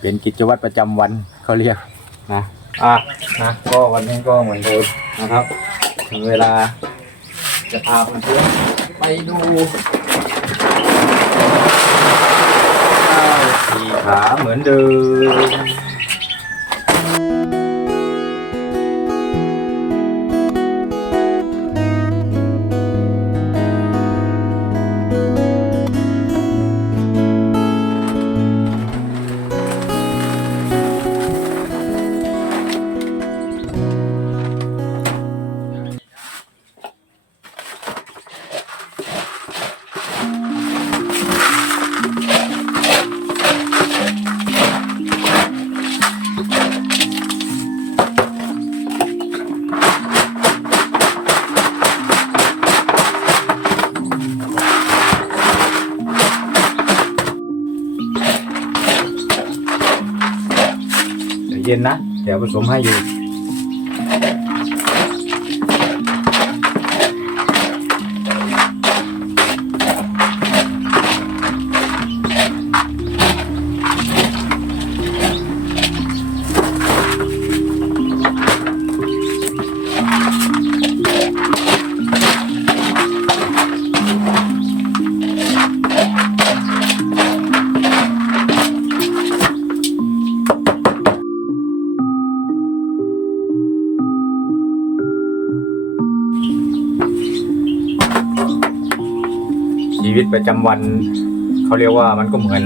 เป็นกิจวัตรประจำวันเขาเรียกนะอะนะก็วันนี้ก็เหมือนเดิมนะครับ ถึงเวลาจะพาเพื่อนๆไปดูข้าวสี่ขาเหมือนเดิม ดี๋ยวผสมให้อยู่ วิตประจำวันเขาเรียกว่ามันก็เหมือน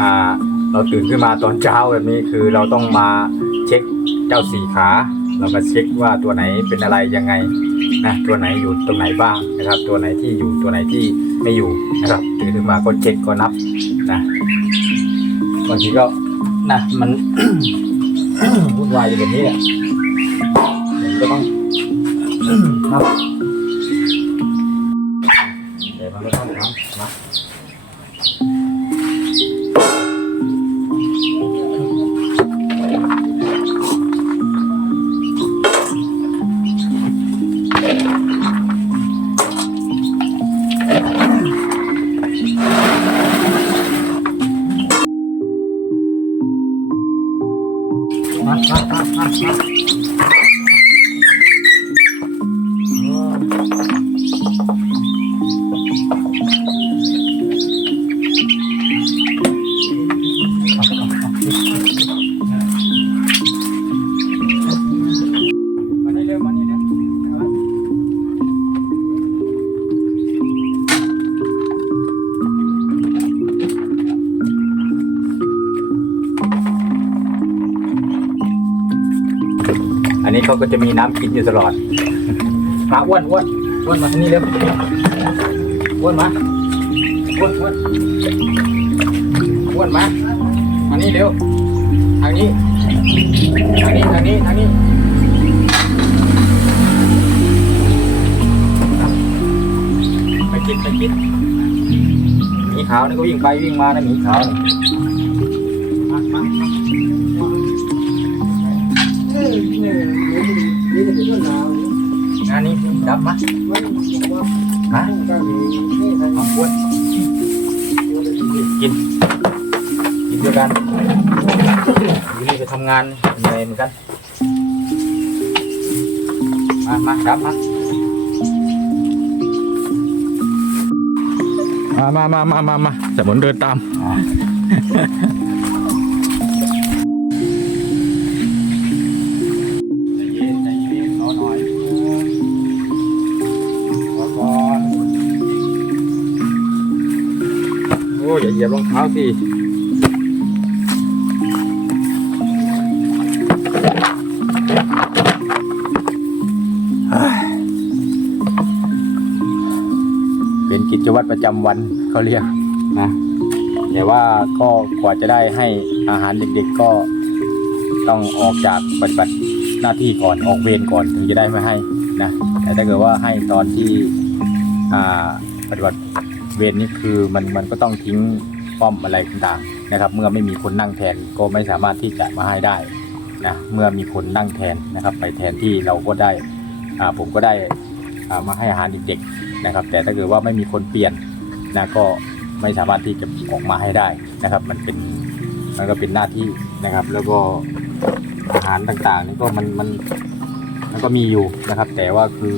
อ่าเราตื่นขึ้นมาตอนเช้าแบบนี้คือเราต้องมาเช็คเจ้าสี่ขา เราก็เช็คว่าตัวไหนเป็นอะไรยังไงนะตัวไหนอยู่ตรงไหนบ้างนะครับ ตัวไหนที่อยู่ตัวไหนที่ไม่อยู่นะครับตื่นขึ้นมาก็เช็คก็นับนะบางทีก็นะมันวุ่นวายอยู่แบบนี้แหละก็ต้องนับ เขาก็จะมีน้ำกินอยู่ตลอดมาอ้วนอ้วนอ้วนมาทางนี้เร็วอ้วนมาอ้วนอ้วนอ้วนมามานี่เร็วทางนี้ทางนี้ทางนี้ทางนี้ไปกินไปกินหมีขาวนี่ก็วิ่งไปวิ่งมานะหมีขาวนี่ ดับมามันบอกว่าฮะต้องการให้ให้เอาอ้วนกิน กินด้วยกันอยู่นี่ไปทำงานเหนื่อยเหมือนกัน มามาดับมามามามามามามาสมุนเดินตาม อ้ยอย่าเหยียบรองเท้าสิเป็นกิจวัตรประจำวันเขาเรียกนะแต่ว่าก็กว่าจะได้ให้อาหารเด็กๆก็ต้องออกจากปฏิบัติหน้าที่ก่อนออกเวรก่อนถึงจะได้มาให้นะแต่ถ้าเกิดว่าให้ตอนที่อ่าปฏิบัติ วรนี่คือมันมันก็ต้องทิ้งป้อมอะไรต่างๆนะครับ เมื่อไม่มีคนนั่งแทนก็ไม่สามารถที่จะมาให้ได้นะเมื่อมีคนนั่งแทนนะครับ ไปแทนที่เราก็ได้อ่าผมก็ได้อ่ามาให้อาหารเด็กๆนะครับ แต่ถ้าเกิดว่าไม่มีคนเปลี่ยนนะก็ไม่สามารถที่จะออกมาให้ได้นะครับ มันเป็นมันก็เป็นหน้าที่นะครับ แล้วก็อาหารต่างๆนี่ก็มันมันมันก็มีอยู่นะครับ แต่ว่าคือ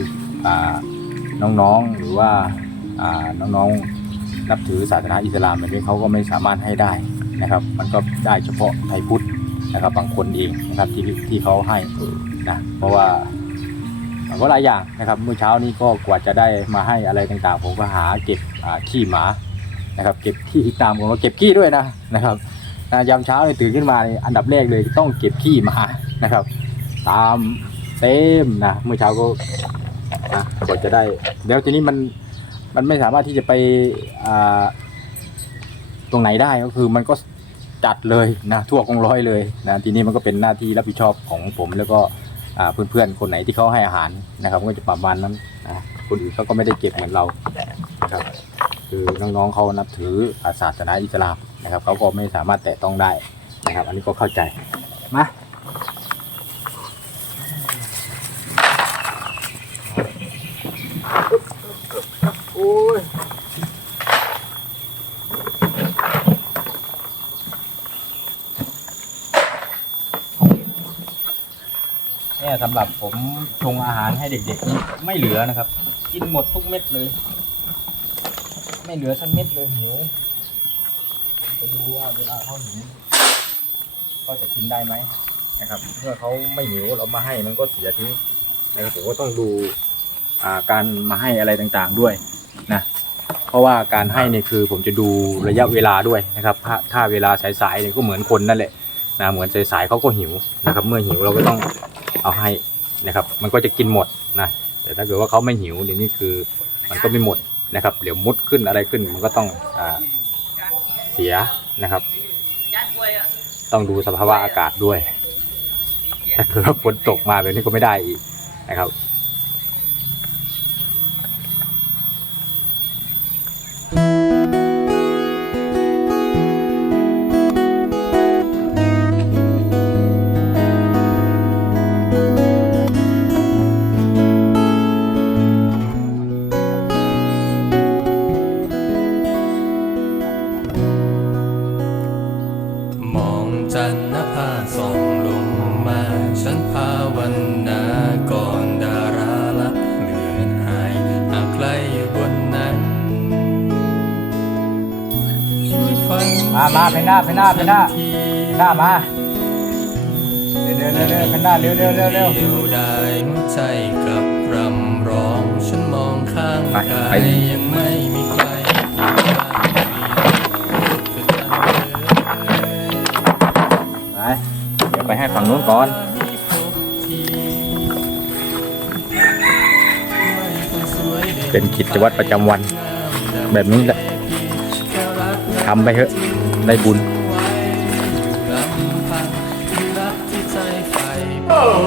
อ่าน้องๆหรือว่า น้องๆนับถือศาสนาอิสลามแบบนี้เขาก็ไม่สามารถให้ได้นะครับ มันก็ได้เฉพาะไทยพุทธนะครับบางคนเองนะครับที่ที่เขาให้นะเพราะว่ามันก็หลายอย่างนะครับเมื่อเช้านี้ก็กว่าจะได้มาให้อะไรต่างๆ ผมก็หาเก็บขี้หมานะครับเก็บขี้ตามผมก็เก็บขี้ด้วยนะนะครับยามเช้าเนี่ยตื่นขึ้นมาอันดับแรกเลยต้องเก็บขี้หมานะครับ ตามเต็มนะเมื่อเช้าก็นะกว่าจะได้ แล้วทีนี้มัน มันไม่สามารถที่จะไปอ่าตรงไหนได้ก็คือมันก็จัดเลยนะทั่วกองร้อยเลยนะทีนี้มันก็เป็นหน้าที่รับผิดชอบของผมแล้วก็เพื่อนๆคนไหนที่เขาให้อาหารนะครับ ก็จะประมาณนั้นนะคนอื่นเขาก็ไม่ได้เก็บเหมือนเรานะครับคือน้องๆเขานับถือศาสนาอิสลามนะครับเขาก็ไม่สามารถแตะต้องได้นะครับ อันนี้ก็เข้าใจมา เนี่ยสำหรับผมชงอาหารให้เด็กๆนี่ไม่เหลือนะครับ กินหมดทุกเม็ดเลย ไม่เหลือสักเม็ดเลยหิวไปดูว่าเวลาเขาหิวก็จะกินได้ไหมนะครับเมื่อเขาไม่หิวเรามาให้มันก็เสียทิ้งนะครับผมก็ต้องดูาการมาให้อะไรต่างๆด้วยนะเพราะว่าการให้เนี่ยคือผมจะดูระยะเวลาด้วยนะครับถ้าถ้าเวลาสายๆเนี่ยก็เหมือนคนนั่นแหละนะเหมือนสายๆเขาก็หิวนะครับ เมื่อหิวเราก็ต้อง เอาให้นะครับ มันก็จะกินหมดนะแต่ถ้าเกิดว่าเขาไม่หิวเดี๋ยวนี้คือมันก็ไม่หมดนะครับเดี๋ยวมุดขึ้นอะไรขึ้นมันก็ต้องอ่าเสียนะครับ ต้องดูสภาวะอากาศด้วยถ้าเกิดว่าฝนตกมาแบบนี้ก็ไม่ได้อีกนะครับ มามาเพนด้าเพนด้าเพนด้าทีหน้ามาเร็วเร็วเร็วเร็วเพนด้าเร็วเร็วเร็วเร็วได้หัวใจกับรำร้องฉันมองข้างกายยังไม่มีใครไปเดี๋ยวไปให้ฝั่งนู้นก่อนเป็นกิจวัตรประจำวัน แบบนี้แหละทำไปเถอะ ได้บุญ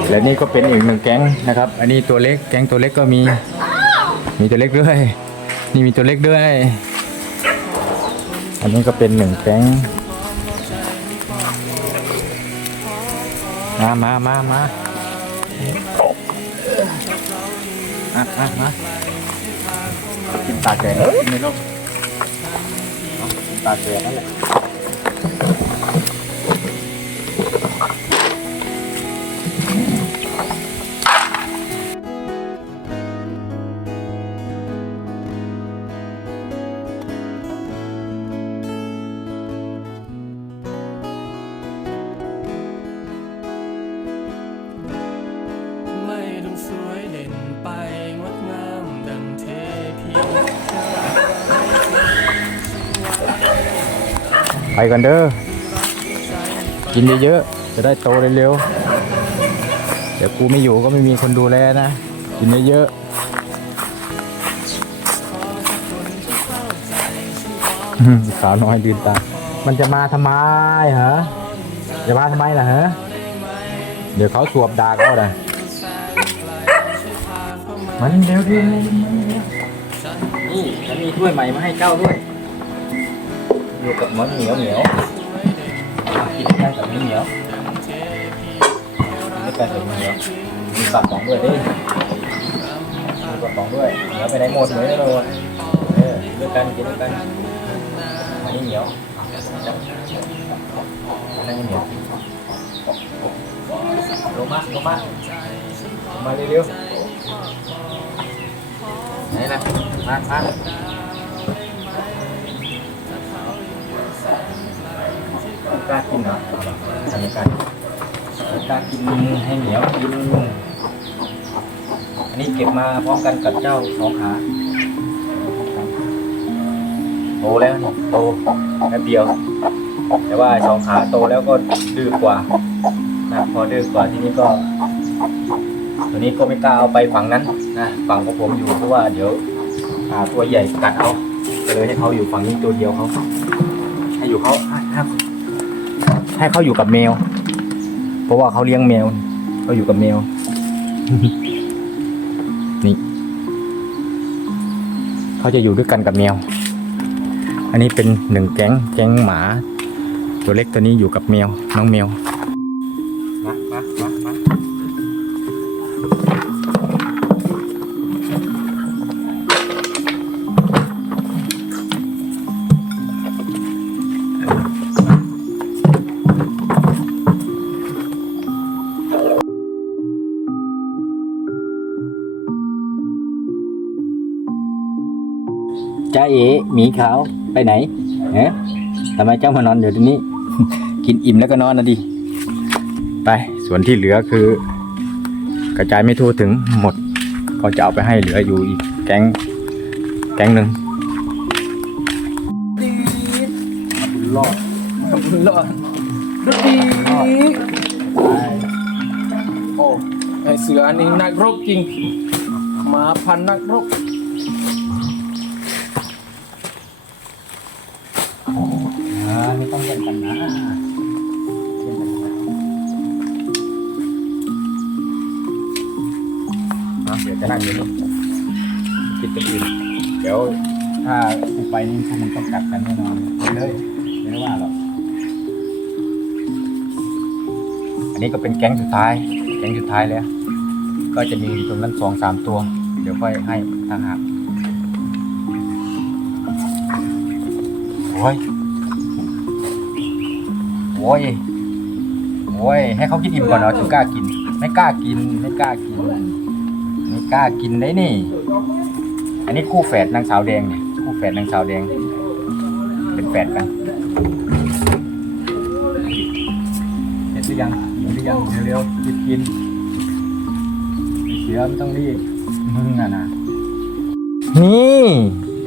และนี่ก็เป็นอีกหนึ่งแก๊งนะครับ อันนี้ตัวเล็กแก๊งตัวเล็กก็มี มีตัวเล็กด้วย นี่มีตัวเล็กด้วย อันนี้ก็เป็นหนึ่งแก๊งมามามามามามามากินตาแก่กินในร่มกินตาแก่นั่นแหละ Thank you. ไปกันเด้อ กินเยอะๆ จะได้โตเร็วๆ เดี๋ยวกูไม่อยู่ก็ไม่มีคนดูแลนะ กินเยอะๆสาวน้อยยืนตา มันจะมาทำไมฮะจะมาทำไมล่ะฮะ เดี๋ยวเขาสวบดากเอาเลยมันเร็วเร็วนี่ฉันมีถ้วยใหม่มาให้เจ้าด้วย อยู่กับมันเหนียวเหนียวกินได้กับเหนียวกินได้กับเหนียวมีสับของด้วยดิมีกระป๋องด้วยเหนียวไปไหนหมดเหนียวไปหมดเออด้วยกันกินด้วยกันอันนี้เหนียวนั่งเหนียวลงมาลงมาลงมาเร็วๆไหนนะมามา กล้ากินเหรอทำไม่กล้าไม่กล้ากินให้เหนียวกินอันนี้เก็บมาพร้อมกันกับเจ้าสองขาโตแล้วโตแป๊บเดียว แต่ว่าสองขาโตแล้วก็ดื้อกว่านะพอดื้อกว่าทีนี้ก็ ตัวนี้ก็ไม่กล้าเอาไปฝั่งนั้นนะฝั่งของผมอยู่เพราะว่าเดี๋ยวตัวใหญ่กัดเอาเลยให้เขาอยู่ฝั่งนี้ตัวเดียวเขาให้อยู่เขา ให้เขาอยู่กับแมว เพราะว่าเขาเลี้ยงแมวเขาอยู่กับแมว นี่เขาจะอยู่ด้วยกันกับแมว อันนี้เป็นหนึ่งแก๊งแก๊งหมา ตัวเล็กตัวนี้อยู่กับแมวน้องแมว จ้าเอ๋หมีขาวไปไหนเอ๊ะทำไมเจ้ามานอนอยู่ที่นี้ กินอิ่มแล้วก็นอนนะดิไปส่วนที่เหลือคือ กระจายไม่ทั่วถึงหมด ก็จะเอาไปให้เหลืออยู่อีกแก๊งแก๊งหนึ่งรอดขอบคุณรอดดดีโอ้ไอเสืออันนี้นักรบจริงมาพันนักรบ อ่าไม่ต้องเล่นกันนะเดี๋ยวจะนั่งอยู่นี่คิดจะอื่นเดี๋ยวถ้ากูไปนี่พวกมันต้องกัดกันแน่นอนไปเลยไม่ได้ว่าหรอกอันนี้ก็เป็นแก๊งสุดท้าย แก๊งสุดท้ายแล้ว ก็จะมีตรงนั้นสองสามตัว เดี๋ยวค่อยให้ทางหาก โอ้ยโอ้ยโอ้ยให้เขากินอิ่มก่อนเหรอถึงกล้ากิน ไม่กล้ากิน ไม่กล้ากิน ไม่กล้ากินได้นี่ อันนี้คู่แฝดนางสาวแดงเนี่ย คู่แฝดนางสาวแดง เป็นแฝดกันเห็นหรือยังเห็นหรือยังเร็วๆรีบกินเสือไม่ต้องรีบมึงอะนะนี่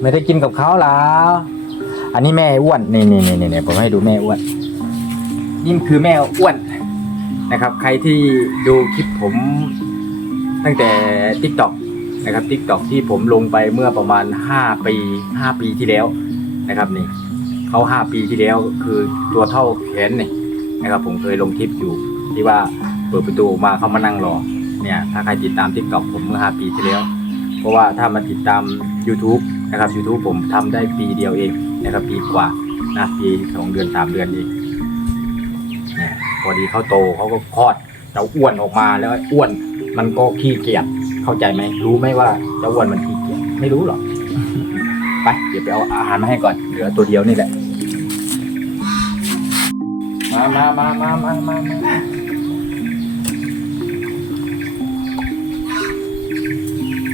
ไม่ได้กินกับเขาแล้ว อันนี้แม่อ้วนนี่นี่นี่นี่ผมให้ดูแม่อ้วนนี่คือแม่อ้วนนะครับ ใครที่ดูคลิปผมตั้งแต่ t ิ k t o k นะครับ t ิ k t o k ที่ผมลงไปเมื่อประมาณ 5 ปี 5 ปีที่แล้วนะครับนี่เขา5 ปีที่แล้วคือตัวเท่าแขนนี่นะครับ ผมเคยลงคลิปอยู่ที่ว่าเปิดประตูออกมาเขามานั่งรอเนี่ยถ้าใครติดตาม t ิ k t o k ผมเมื่อ 5 ปีที่แล้ว เพราะว่าถ้ามาติดตาม YouTube นะครับ YouTube ผมทำได้ปีเดียวเอง นะครับปีกว่านะปีสองเดือนสามเดือนเองเนี่ยพอดีเขาโตเขาก็คลอดเจ้าอ้วนออกมาแล้วอ้วนมันก็ขี้เกียจเข้าใจไหมรู้ไหมว่าเจ้าอ้วนมันขี้เกียจไม่รู้หรอกไปเดี๋ยวไปเอาอาหารมาให้ก่อนเหลือตัวเดียวนี่แหละมามามามามามามา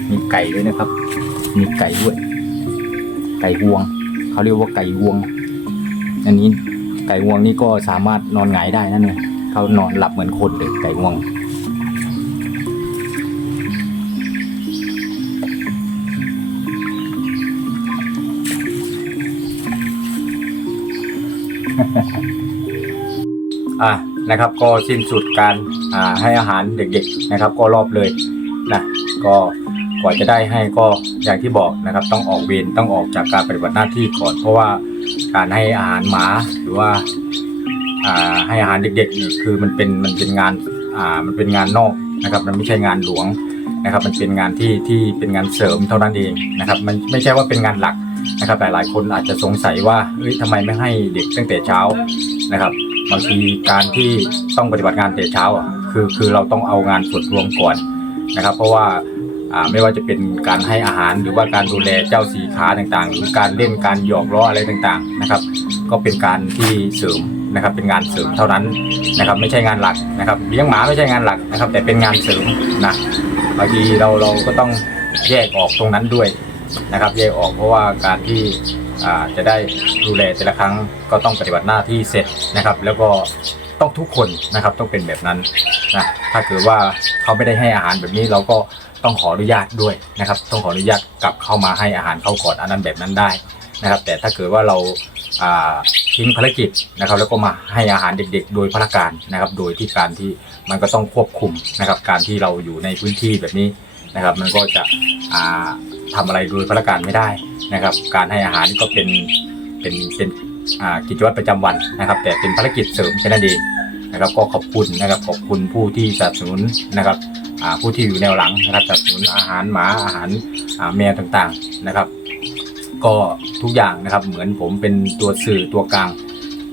มีไก่ด้วยนะครับ มีไก่ด้วย ไก่งวง เขาเรียกว่าไก่งวง อันนี้ไก่งวงนี่ก็สามารถนอนหงายได้นั่นเองเขานอนหลับเหมือนคนเลยไก่งวงอะนะครับก็สิ้นสุดการอ่าให้อาหารเด็กๆนะครับ ก็รอบเลยนะก็ กว่าจะได้ให้ก็อย่างที่บอกนะครับ ต้องออกเวรต้องออกจากการปฏิบัติหน้าที่ก่อน เพราะว่าการให้อาหารหมาหรือว่าให้อาหารเด็กๆนี่คือมันเป็นมันเป็นงานมันเป็นงานนอกนะครับ มันไม่ใช่งานหลวงนะครับ มันเป็นงานที่ที่เป็นงานเสริมเท่านั้นเองนะครับ มันไม่ใช่ว่าเป็นงานหลักนะครับหลายๆคนอาจจะสงสัยว่าเอ้ยทำไมไม่ให้เด็กตั้งแต่เช้านะครับบางทีการที่ต้องปฏิบัติงานแต่เช้าอะคือคือเราต้องเอางานส่วนรวมก่อนนะครับ เพราะว่า ไม่ว่าจะเป็นการให้อาหารหรือว่าการดูแลเจ้าสีขาต่างๆ หรือการเล่นการหยอกล้ออะไรต่างๆนะครับ ก็เป็นการที่เสริมนะครับเป็นงานเสริมเท่านั้นนะครับ ไม่ใช่งานหลักนะครับเลี้ยงหมาไม่ใช่งานหลักนะครับ แต่เป็นงานเสริมนะบางทีเราเราก็ต้องแยกออกตรงนั้นด้วยนะครับ แยกออกเพราะว่าการที่อ่าจะได้ดูแลแต่ละครั้งก็ต้องปฏิบัติหน้าที่เสร็จนะครับ แล้วก็ต้องทุกคนนะครับต้องเป็นแบบนั้นนะถ้าเกิดว่าเขาไม่ได้ให้อาหารแบบนี้เราก็ ต้องขออนุญาตด้วยนะครับ ต้องขออนุญาตกลับเข้ามาให้อาหารเข้าก่อนอันนั้นแบบนั้นได้นะครับ แต่ถ้าเกิดว่าเราทิ้งภารกิจนะครับ แล้วก็มาให้อาหารเด็กๆ โดยพละการนะครับ โดยที่การที่มันก็ต้องควบคุมนะครับ การที่เราอยู่ในพื้นที่แบบนี้นะครับ มันก็จะอ่าทำอะไรโดยพละการไม่ได้นะครับ การให้อาหารก็เป็นเป็นเป็นกิจวัตรประจำวันนะครับ แต่เป็นภารกิจเสริมแค่นั้นเองนะครับ ก็ขอบคุณนะครับขอบคุณผู้ที่สนับสนุนนะครับ อ่าผู้ที่อยู่แนวหลังนะครับสนับสนุนอาหารหมาอาหารอ่าแมวต่างๆนะครับ ก็ทุกอย่างนะครับเหมือนผมเป็นตัวสื่อตัวกลาง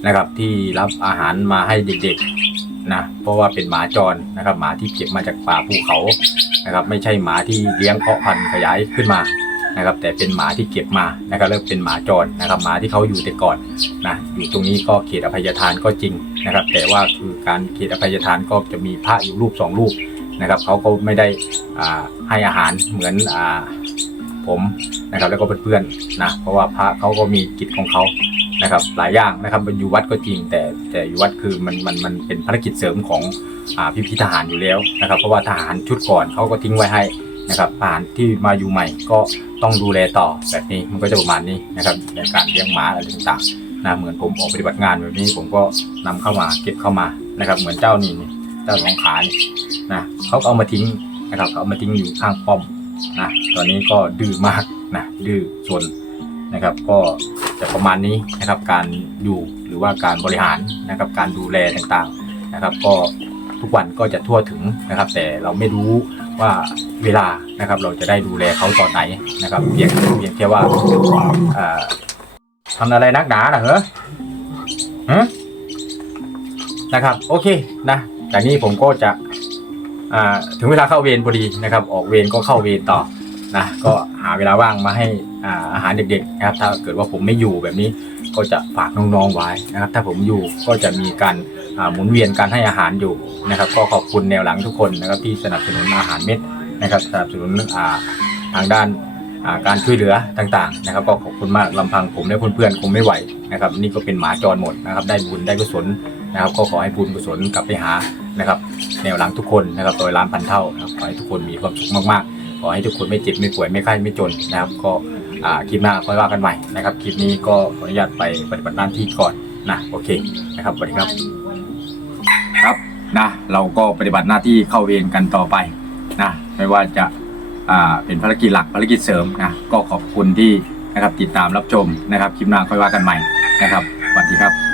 นะครับ ที่รับอาหารมาให้เด็กๆนะเพราะว่าเป็นหมาจรนะครับหมาที่เก็บมาจากป่าภูเขานะครับ ไม่ใช่หมาที่เลี้ยงเพาะพันธุ์ขยายขึ้นมานะครับแต่เป็นหมาที่เก็บมานะครับแล้วเป็นหมาจรนะครับหมาที่เขาอยู่แต่ก่อนนะอยู่ตรงนี้ก็เขตอภัยทานก็จริงนะครับ แต่ว่าคือการเขตอภัยทานก็จะมีพระอยู่รูปสองรูป นะครับเขาก็ไม่ได้ให้อาหารเหมือนอผมนะครับแล้วก็เพื่อนๆนะเพราะว่าพระเขาก็มีกิจของเขานะครับหลายอย่างนะครับมันอยู่วัดก็จริง แต่แต่อยู่วัดคือมันมันมันเป็นภารกิจเสริมของอพี่พี่ทหารอยู่แล้วนะครับ เพราะว่าทหารชุดก่อนเขาก็ทิ้งไว้ให้นะครับทหารที่มาอยู่ใหม่ก็ต้องดูแลต่อแบบนี้มันก็จะประมาณนี้นะครับในการเลี้ยงหมาอะไรต่างๆนะเหมือนผมออกปฏิบัติงานแบบนี้ผมก็นำเข้ามาเก็บเข้ามานะครับ เหมือนเจ้านี่ เจ้าสองขานี่นะเขาก็เอามาทิ้งนะครับเขาเอามาทิ้งอยู่ข้างป้อมนะตอนนี้ก็ดื้อมากนะดื้อซนนะครับ ก็จะประมาณนี้นะครับการอยู่หรือว่าการบริหารนะครับ การดูแลต่างๆนะครับ ก็ทุกวันก็จะทั่วถึงนะครับ แต่เราไม่รู้ว่าเวลานะครับ เราจะได้ดูแลเขาตอนไหนนะครับเพียงเพียงแค่ว่าทำอะไรนักหนาเหรอฮะนะครับ โอเคนะ จากนี้ผมก็จะถึงเวลาเข้าเวรพอดีนะครับ ออกเวรก็เข้าเวรต่อนะก็หาเวลาว่างมาให้อาอาหารเด็กๆนะครับ ถ้าเกิดว่าผมไม่อยู่แบบนี้ก็จะฝากน้องๆไว้นะครับ ถ้าผมอยู่ก็จะมีการาหมุนเวียนการให้อาหารอยู่นะครับ ก็ขอบคุณแนวหลังทุกคนนะครับที่สนับสนุนอาหารเม็ดนะครับ สนับสนุนาทางด้านาการช่วยเหลือต่างๆนะครับ ก็ขอบคุณมากลำพังผมและเพื่อนๆคงไม่ไหวนะครับ นี่ก็เป็นหมาจรหมดนะครับ ได้บุญได้กุศลนะครับ ก็ขอให้บุญกุศลกลับไปหา นะครับ แนวหลังทุกคนนะครับโดยล้านพันเท่านะครับขอให้ทุกคนมีความสุขมากๆ ขอให้ทุกคนไม่เจ็บไม่ป่วยไม่ไข้ไม่จนนะครับ ก็คลิปหน้าค่อยว่ากันใหม่นะครับคลิปนี้ก็ขออนุญาตไปปฏิบัติหน้าที่ก่อนนะโอเคนะครับสวัสดีครับครับนะเราก็ปฏิบัติหน้าที่เข้าเวรกันต่อไปนะไม่ว่าจะเป็นภารกิจหลักภารกิจเสริมนะก็ขอบคุณที่นะครับติดตามรับชมนะครับ คลิปหน้าค่อยว่ากันใหม่นะครับสวัสดีครับ